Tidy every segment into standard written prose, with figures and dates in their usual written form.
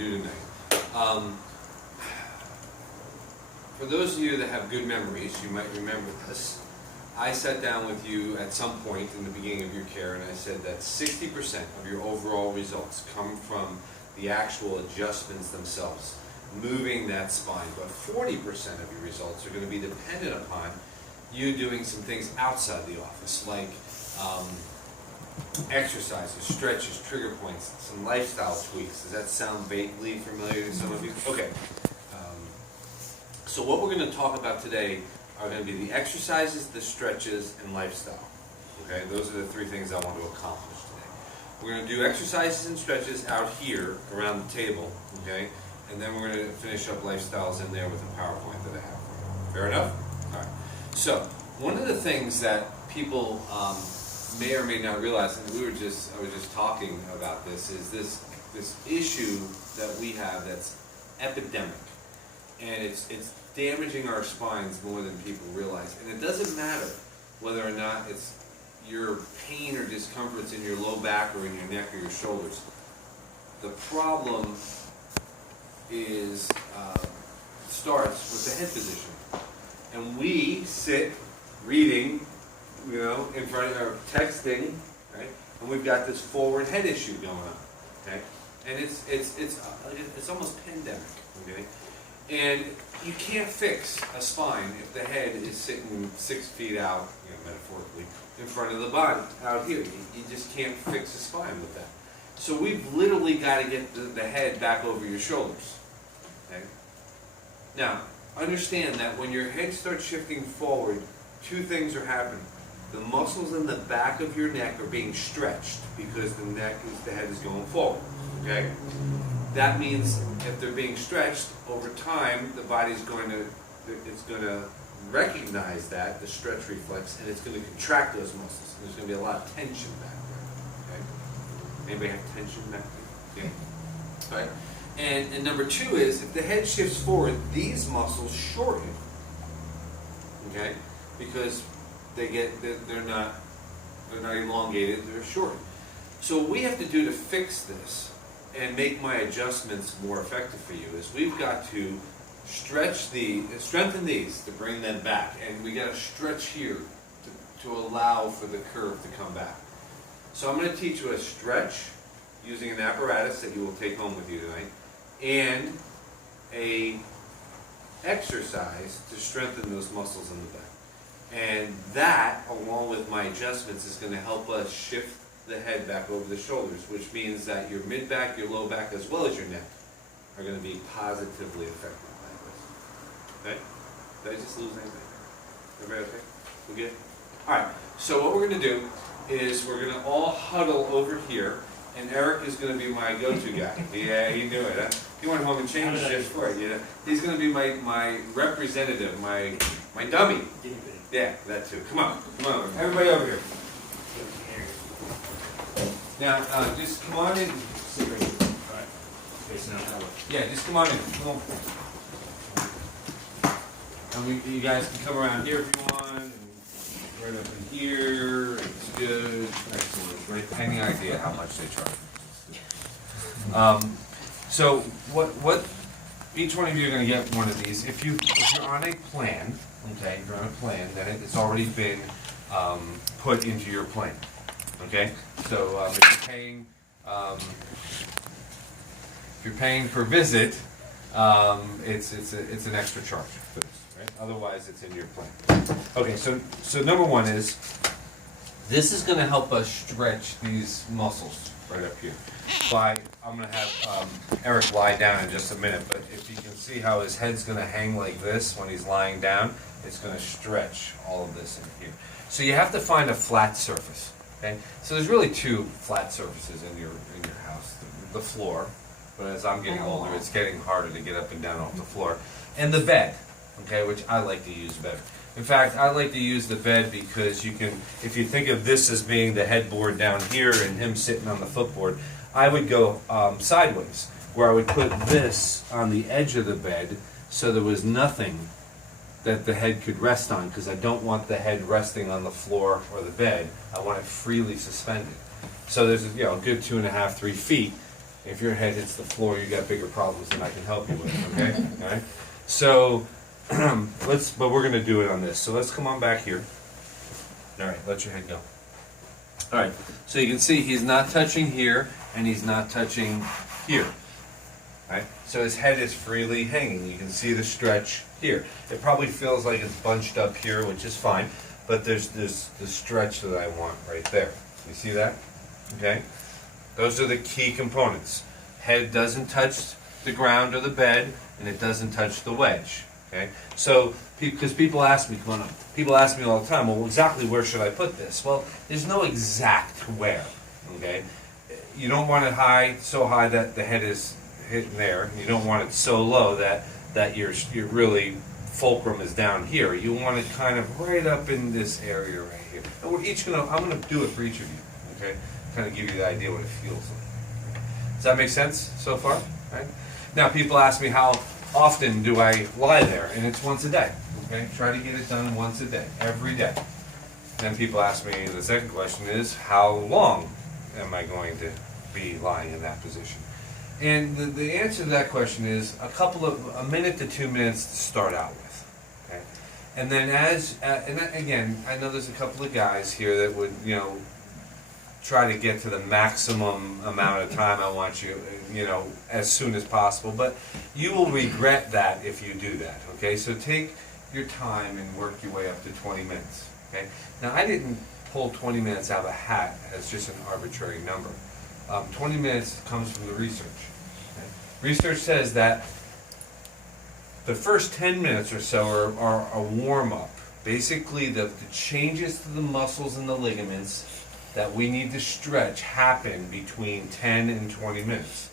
do tonight. For those of you that have good memories, you might remember this. I sat down with you at some point in the beginning of your care and I said that 60% of your overall results come from the actual adjustments themselves, moving that spine, but 40% of your results are going to be dependent upon you doing some things outside the office, like exercises, stretches, trigger points, some lifestyle tweaks. Does that sound vaguely familiar to some of you? Okay. So what we're going to talk about today are going to be the exercises, the stretches, and lifestyle. Okay, those are the three things I want to accomplish today. We're going to do exercises and stretches out here around the table, okay, and then we're going to finish up lifestyles in there with a PowerPoint that I have for you. Fair enough? All right. So one of the things that people may or may not realize, and I was just talking about this, is this issue that we have that's epidemic, and it's damaging our spines more than people realize. And it doesn't matter whether or not it's your pain or discomforts in your low back or in your neck or your shoulders. The problem is starts with the head position. And we sit reading, in front of texting, right? And we've got this forward head issue going on, okay? And it's almost pandemic, okay? And you can't fix a spine if the head is sitting 6 feet out, metaphorically, in front of the body out here. You just can't fix a spine with that. So we've literally got to get the head back over your shoulders. Okay? Now, understand that when your head starts shifting forward, two things are happening. The muscles in the back of your neck are being stretched because the head is going forward. Okay? That means if they're being stretched over time, the body's going to recognize that, the stretch reflex, and it's going to contract those muscles. And there's going to be a lot of tension back there. Okay? Anybody have tension back there? Yeah. All right. And number two is if the head shifts forward, these muscles shorten. Okay? Because they're not elongated, they're shortened. So what we have to do to fix this and make my adjustments more effective for you is we've got to strengthen these to bring them back, and we got to stretch here to allow for the curve to come back. So I'm going to teach you a stretch using an apparatus that you will take home with you tonight, and a exercise to strengthen those muscles in the back. And that, along with my adjustments, is going to help us shift the head back over the shoulders, which means that your mid-back, your low back, as well as your neck are going to be positively affected by this. Okay? Did I just lose anything? Everybody okay? We good? Alright, so what we're going to do is we're going to all huddle over here, and Eric is going to be my go-to guy. Yeah, he knew it, huh? He went home and changed just for it, He's going to be my representative, my dummy. Yeah, that too. Come on, everybody over here. Now, just come on in. Alright. Facing out that way. Yeah, just come on in. Come on. And you guys can come around here if you want, and right up in here. It's good. Excellent. Right. Any idea how much they charge? So what? Each one of you are going to get one of these. If you're on a plan, okay, if you're on a plan, then it's already been put into your plan. Okay, so if you're paying per visit, it's an extra charge for this, right? Otherwise, it's in your plan. Okay, so number one is this is going to help us stretch these muscles right up here. I'm going to have Eric lie down in just a minute, but if you can see how his head's going to hang like this when he's lying down, it's going to stretch all of this in here. So you have to find a flat surface. Okay? So there's really two flat surfaces in your house. The floor, but as I'm getting older, it's getting harder to get up and down off the floor, and the bed, okay, which I like to use better. In fact, I like to use the bed because you can, if you think of this as being the headboard down here and him sitting on the footboard, I would go sideways, where I would put this on the edge of the bed so there was nothing that the head could rest on, because I don't want the head resting on the floor or the bed. I want it freely suspended. So there's a good 2.5, 3 feet If your head hits the floor, you got bigger problems than I can help you with, okay? All right? So, but we're gonna do it on this. So let's come on back here. All right, let your head go. All right, so you can see he's not touching here, and he's not touching here. All right, so his head is freely hanging. You can see the stretch here. It probably feels like it's bunched up here, which is fine, but there's the stretch that I want right there. You see that? Okay? Those are the key components. Head doesn't touch the ground or the bed, and it doesn't touch the wedge. Okay? So, because people ask me, come on up, people ask me all the time, well, exactly where should I put this? Well, there's no exact where. Okay? You don't want it high, so high that the head is hitting there. You don't want it so low that your really fulcrum is down here. You want it kind of right up in this area right here. And we're each I'm gonna do it for each of you. Okay? Kind of give you the idea what it feels like. Does that make sense so far? Right? Now people ask me how often do I lie there, and it's once a day. Okay? Try to get it done once a day, every day. Then people ask me, the second question is, how long am I going to be lying in that position? And the answer to that question is a minute to 2 minutes to start out with. Okay? And then again, I know there's a couple of guys here that would, try to get to the maximum amount of time I want you, as soon as possible. But you will regret that if you do that, okay? So take your time and work your way up to 20 minutes, okay? Now, I didn't pull 20 minutes out of a hat as just an arbitrary number. 20 minutes comes from the research. Okay? Research says that the first 10 minutes or so are a warm-up. Basically, the changes to the muscles and the ligaments that we need to stretch happen between 10 and 20 minutes.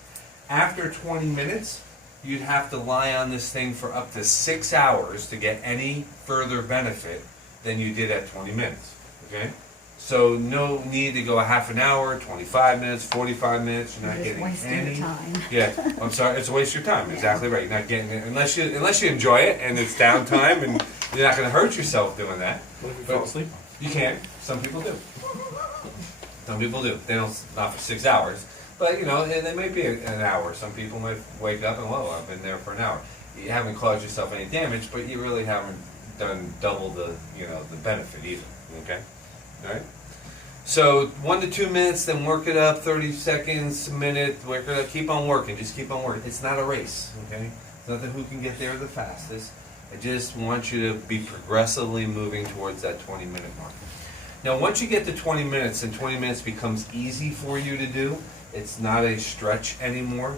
After 20 minutes, you'd have to lie on this thing for up to 6 hours to get any further benefit than you did at 20 minutes. Okay? So no need to go a half an hour, 25 minutes, 45 minutes. You're not getting any. Time. Yeah, I'm sorry. It's a waste of your time. Exactly right. You're not getting it unless you enjoy it and it's downtime and you're not going to hurt yourself doing that. What if you fall asleep? You can. Some people do. Some people do. They don't, not for 6 hours. But, they might be an hour. Some people might wake up and, whoa, I've been there for an hour. You haven't caused yourself any damage, but you really haven't done double the benefit either. Okay? All right? So 1 to 2 minutes, then work it up, 30 seconds, a minute, work it up, keep on working, just keep on working. It's not a race, okay? It's not that who can get there the fastest. I just want you to be progressively moving towards that 20-minute mark. Now, once you get to 20 minutes and 20 minutes becomes easy for you to do, it's not a stretch anymore.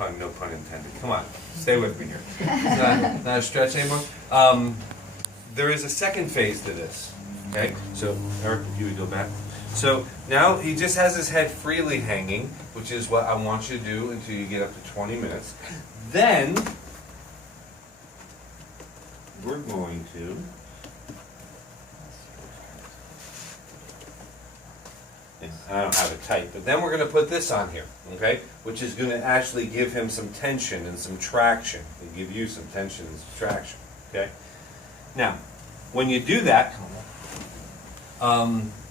No pun intended. Come on, stay with me here. It's not a stretch anymore. There is a second phase to this. Okay, so Eric, you would go back. So now he just has his head freely hanging, which is what I want you to do until you get up to 20 minutes. Then we're going to I don't have it tight, but then we're going to put this on here, okay? Which is going to actually give him some tension and some traction. It'll give you some tension and some traction, okay? Now, when you do that,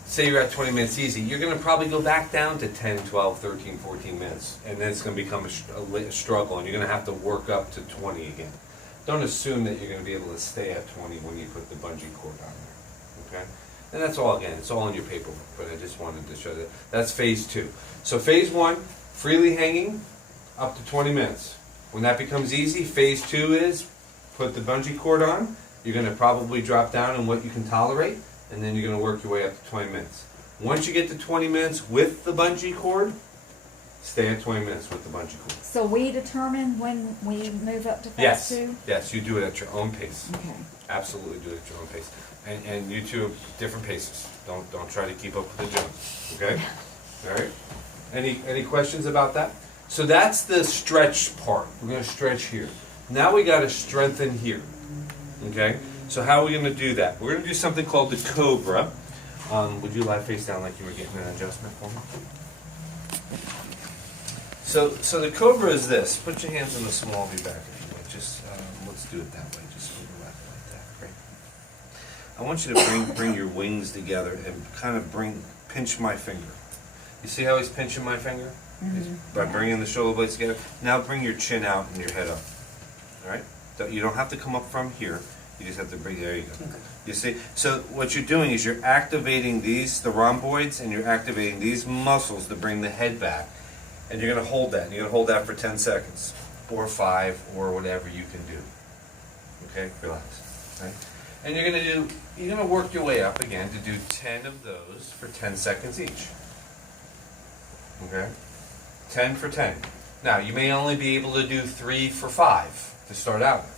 say you're at 20 minutes easy, you're going to probably go back down to 10, 12, 13, 14 minutes, and then it's going to become a struggle, and you're going to have to work up to 20 again. Don't assume that you're going to be able to stay at 20 when you put the bungee cord on there, okay? And that's all, again, it's all in your paperwork, but I just wanted to show that. That's phase 2. So phase 1, freely hanging, up to 20 minutes. When that becomes easy, phase 2 is put the bungee cord on. You're going to probably drop down in what you can tolerate, and then you're going to work your way up to 20 minutes. Once you get to 20 minutes with the bungee cord, stay at 20 minutes with the bungee cord. So we determine when we move up to phase 2? Yes, you do it at your own pace. Okay. Absolutely do it at your own pace. And you two, different paces. Don't try to keep up with the Jones. Okay? All right? Any questions about that? So that's the stretch part. We're going to stretch here. Now we got to strengthen here. Okay? So how are we going to do that? We're going to do something called the Cobra. Would you lie face down like you were getting an adjustment for me? So the Cobra is this. Put your hands on the small V back if you would. Just let's do it that way. Just overlap it like that. Great. I want you to bring your wings together and kind of pinch my finger. You see how he's pinching my finger? is by bringing the shoulder blades together. Now bring your chin out and your head up. All right? You don't have to come up from here. You just have to bring, there you go. You see? So what you're doing is you're activating the rhomboids, and you're activating these muscles to bring the head back. And you're going to hold that. And you're going to hold that for 10 seconds, or 5, or whatever you can do. Okay? Relax. Right? And you're going to work your way up again to do 10 of those for 10 seconds each. Okay? 10 for 10. Now, you may only be able to do 3 for 5 to start out with.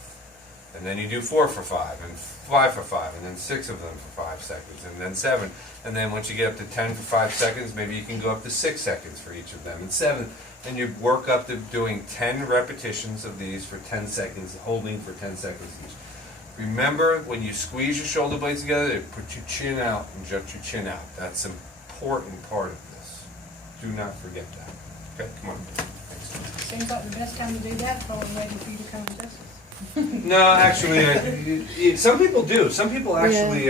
And then you do 4 for 5, and 5 for 5, and then 6 of them for 5 seconds, and then 7. And then once you get up to 10 for 5 seconds, maybe you can go up to 6 seconds for each of them, and 7. And you work up to doing 10 repetitions of these for 10 seconds, holding for 10 seconds each. Remember, when you squeeze your shoulder blades together, put your chin out and jut your chin out. That's an important part of this. Do not forget that. Okay, come on. Thanks. Seems like the best time to do that is while we're waiting for you to come and visit us. No, actually, some people do. Some people actually,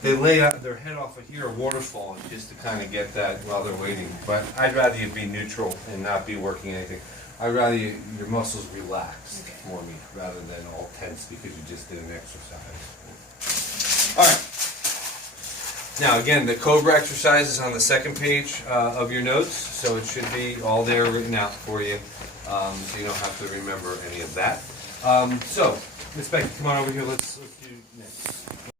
they lay out their head off of here, waterfall, just to kind of get that while they're waiting. But I'd rather you be neutral and not be working anything. I'd rather your muscles relax for me rather than all tense because you just did an exercise. All right. Now, again, the Cobra exercise is on the second page of your notes, so it should be all there written out for you, so you don't have to remember any of that. So, Miss Becky, come on over here. Let's do next.